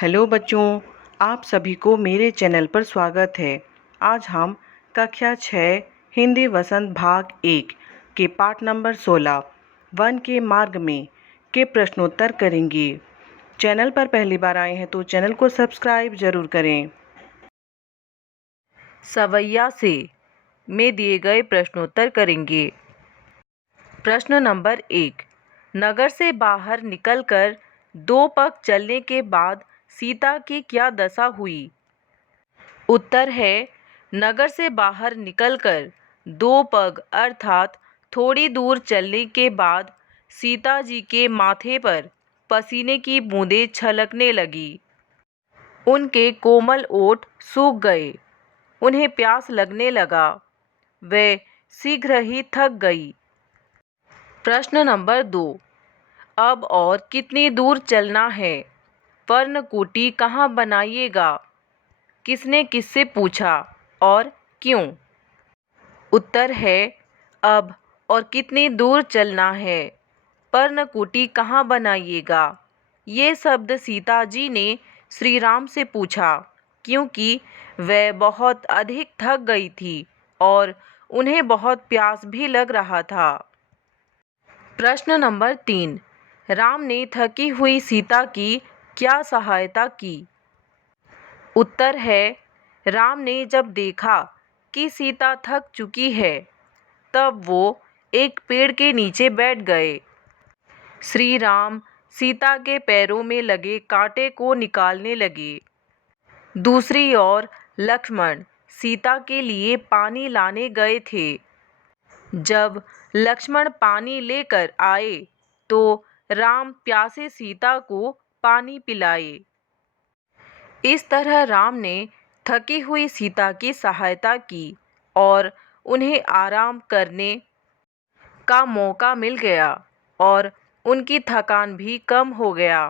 Hello बच्चों, आप सभी को मेरे चैनल पर स्वागत है। आज हम कक्षा 6 हिंदी वसंत भाग 1 के पाठ नंबर 16 वन के मार्ग में के प्रश्नोत्तर करेंगे। चैनल पर पहली बार आए हैं तो चैनल को सब्सक्राइब जरूर करें। सवैया से में दिए गए प्रश्नोत्तर करेंगे। प्रश्न नंबर 1, नगर से बाहर निकलकर 2 पग चलने के बाद सीता की क्या दशा हुई? उत्तर है, नगर से बाहर निकलकर 2 पग अर्थात थोड़ी दूर चलने के बाद सीता जी के माथे पर पसीने की बूंदें छलकने लगी। उनके कोमल ओठ सूख गए। उन्हें प्यास लगने लगा। वे शीघ्र ही थक गई। प्रश्न नंबर 2, अब और कितनी दूर चलना है? पर्णकुटी कहाँ बनाइएगा? किसने किससे पूछा और क्यों? उत्तर है, अब और कितनी दूर चलना है, पर्णकुटी कहाँ बनाइएगा। ये शब्द सीता जी ने श्री राम से पूछा क्योंकि वह बहुत अधिक थक गई थी और उन्हें बहुत प्यास भी लग रहा था। प्रश्न नंबर 3, राम ने थकी हुई सीता की क्या सहायता की? उत्तर है, राम ने जब देखा कि सीता थक चुकी है तब वो एक पेड़ के नीचे बैठ गए। श्री राम सीता के पैरों में लगे कांटे को निकालने लगे। दूसरी ओर लक्ष्मण सीता के लिए पानी लाने गए थे। जब लक्ष्मण पानी लेकर आए तो राम प्यासे सीता को पानी पिलाए। इस तरह राम ने थकी हुई सीता की सहायता की और उन्हें आराम करने का मौका मिल गया और उनकी थकान भी कम हो गया।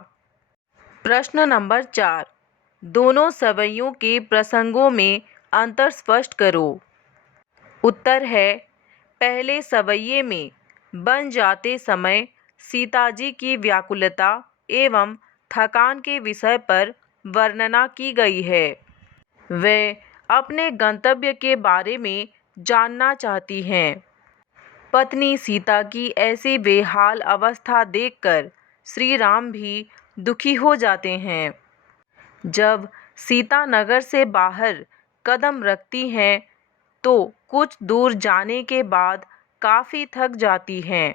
प्रश्न नंबर 4, दोनों सवैयों के प्रसंगों में अंतर स्पष्ट करो। उत्तर है, पहले सवैये में बन जाते समय सीताजी की व्याकुलता एवं थकान के विषय पर वर्णना की गई है। वे अपने गंतव्य के बारे में जानना चाहती हैं। पत्नी सीता की ऐसी बेहाल अवस्था देखकर श्री राम भी दुखी हो जाते हैं। जब सीता नगर से बाहर कदम रखती हैं तो कुछ दूर जाने के बाद काफ़ी थक जाती हैं।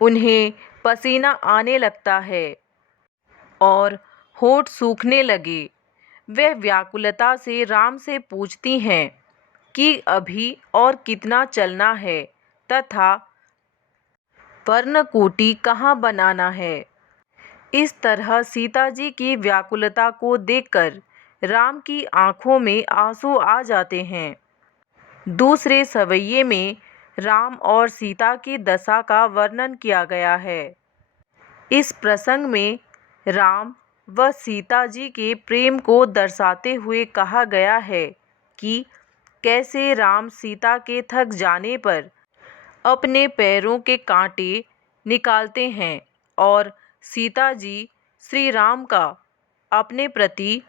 उन्हें पसीना आने लगता है और होंठ सूखने लगे। वे व्याकुलता से राम से पूछती हैं कि अभी और कितना चलना है तथा पर्णकुटी कहाँ बनाना है। इस तरह सीता जी की व्याकुलता को देखकर राम की आंखों में आंसू आ जाते हैं। दूसरे सवैये में राम और सीता की दशा का वर्णन किया गया है। इस प्रसंग में राम व सीता जी के प्रेम को दर्शाते हुए कहा गया है कि कैसे राम सीता के थक जाने पर अपने पैरों के कांटे निकालते हैं और सीता जी श्री राम का अपने प्रति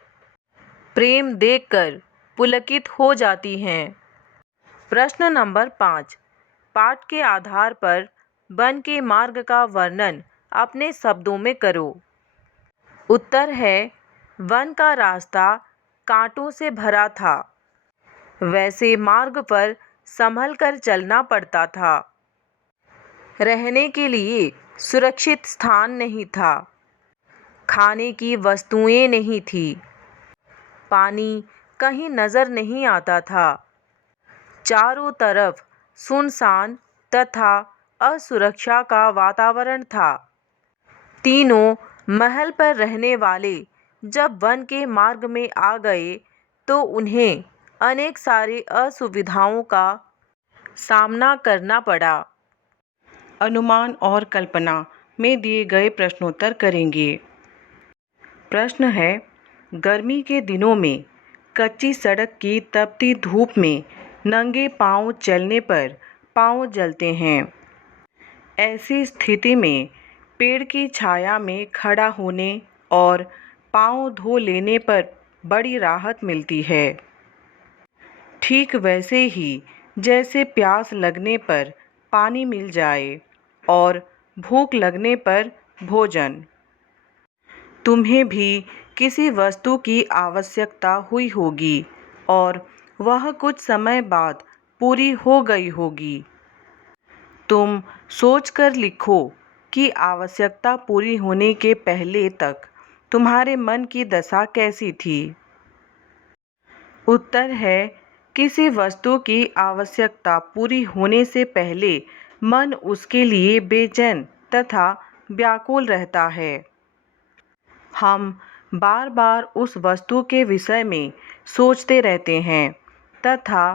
प्रेम देखकर पुलकित हो जाती हैं। प्रश्न नंबर 5, पाठ के आधार पर वन के मार्ग का वर्णन अपने शब्दों में करो। उत्तर है, वन का रास्ता कांटों से भरा था। वैसे मार्ग पर संभल कर चलना पड़ता था। रहने के लिए सुरक्षित स्थान नहीं था। खाने की वस्तुएं नहीं थी। पानी कहीं नजर नहीं आता था। चारों तरफ सुनसान तथा असुरक्षा का वातावरण था। तीनों महल पर रहने वाले जब वन के मार्ग में आ गए तो उन्हें अनेक सारी असुविधाओं का सामना करना पड़ा। अनुमान और कल्पना में दिए गए प्रश्नोत्तर करेंगे। प्रश्न है, गर्मी के दिनों में कच्ची सड़क की तपती धूप में नंगे पांव चलने पर पांव जलते हैं। ऐसी स्थिति में पेड़ की छाया में खड़ा होने और पाँव धो लेने पर बड़ी राहत मिलती है। ठीक वैसे ही जैसे प्यास लगने पर पानी मिल जाए और भूख लगने पर भोजन। तुम्हें भी किसी वस्तु की आवश्यकता हुई होगी और वह कुछ समय बाद पूरी हो गई होगी। तुम सोचकर लिखो कि आवश्यकता पूरी होने के पहले तक तुम्हारे मन की दशा कैसी थी। उत्तर है, किसी वस्तु की आवश्यकता पूरी होने से पहले मन उसके लिए बेचैन तथा व्याकुल रहता है। हम बार बार उस वस्तु के विषय में सोचते रहते हैं तथा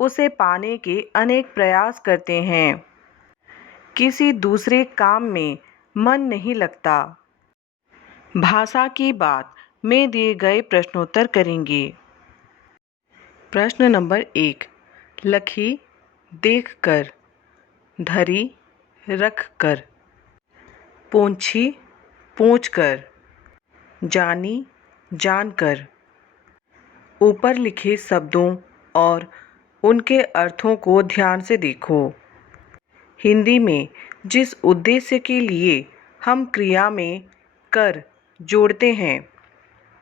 उसे पाने के अनेक प्रयास करते हैं। किसी दूसरे काम में मन नहीं लगता। भाषा की बात में दिए गए प्रश्नोत्तर करेंगे। प्रश्न नंबर 1, लखी देखकर, धरी रखकर, पोंछी पोंछकर, जानी जानकर। ऊपर लिखे शब्दों और उनके अर्थों को ध्यान से देखो। हिंदी में जिस उद्देश्य के लिए हम क्रिया में कर जोड़ते हैं,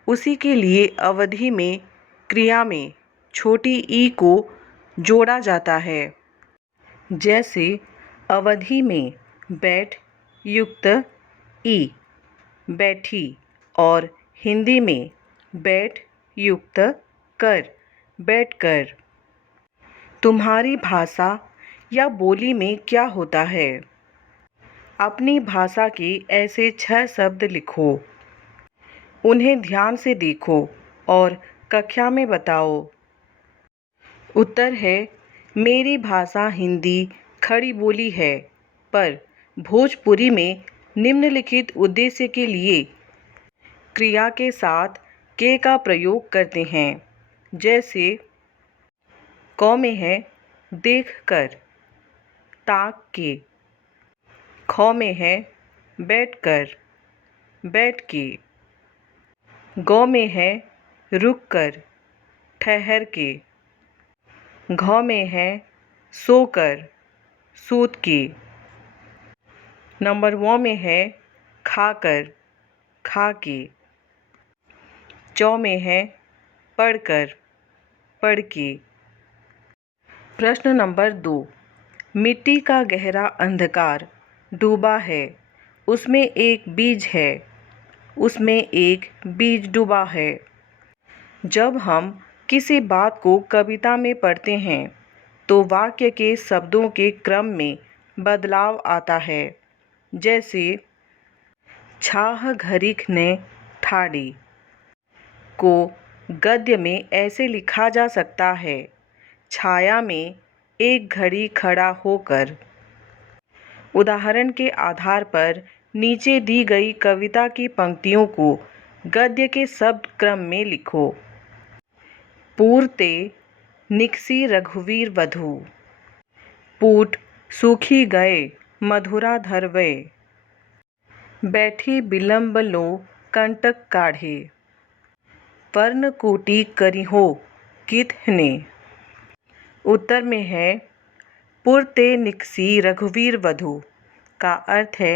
उसी के लिए अवधि में क्रिया में छोटी ई को जोड़ा जाता है। जैसे अवधि में बैठ युक्त ई, बैठी, और हिंदी में बैठ युक्त कर, बैठकर। तुम्हारी भाषा या बोली में क्या होता है? अपनी भाषा के ऐसे 6 शब्द लिखो। उन्हें ध्यान से देखो और कक्षा में बताओ। उत्तर है, मेरी भाषा हिंदी खड़ी बोली है, पर भोजपुरी में निम्नलिखित उद्देश्य के लिए क्रिया के साथ के का प्रयोग करते हैं। जैसे क में है देख कर, ताक के। ख में है बैठ कर, बैठ के। ग में है रुक कर, ठहर के। घ में है सोकर, सूत के। नंबर व में है खाकर, खा के। च में है पढ़कर, पढ़ के। प्रश्न नंबर 2, मिट्टी का गहरा अंधकार डूबा है, उसमें एक बीज है, उसमें एक बीज डूबा है। जब हम किसी बात को कविता में पढ़ते हैं तो वाक्य के शब्दों के क्रम में बदलाव आता है। जैसे छाह घरिख ने ठाड़ी को गद्य में ऐसे लिखा जा सकता है, छाया में एक घड़ी खड़ा होकर। उदाहरण के आधार पर नीचे दी गई कविता की पंक्तियों को गद्य के शब्द क्रम में लिखो। पूरते निकसी रघुवीर वधू, पूट सूखी गए मधुरा धरवे, बैठी बिलम्ब लो कंटक काढ़े, पर्णकुटी करिहो कितने। उत्तर में है, पुरते निकसी रघुवीर वधू का अर्थ है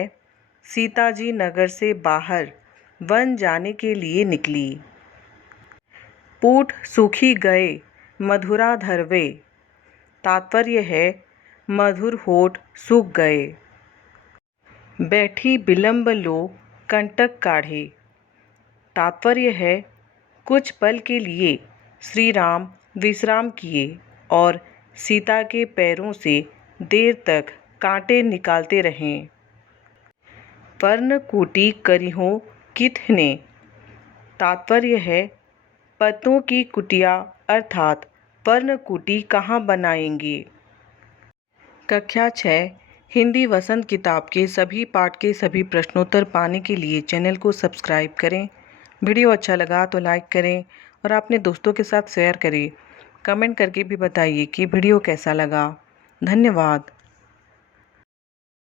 सीता जी नगर से बाहर वन जाने के लिए निकली। पूट सूखी गए मधुरा धरवे, तात्पर्य है मधुर होठ सूख गए। बैठी बिलम्ब लो कंटक काढ़े, तात्पर्य है कुछ पल के लिए श्री राम विश्राम किए और सीता के पैरों से देर तक कांटे निकालते रहें। पर्णकुटी करिहो कितने, तात्पर्य है पत्तों की कुटिया अर्थात पर्णकुटी कहाँ बनाएंगे। कक्षा 6 हिंदी वसंत किताब के सभी पाठ के सभी प्रश्नोत्तर पाने के लिए चैनल को सब्सक्राइब करें। वीडियो अच्छा लगा तो लाइक करें और अपने दोस्तों के साथ शेयर करें। कमेंट करके भी बताइए कि वीडियो कैसा लगा। धन्यवाद।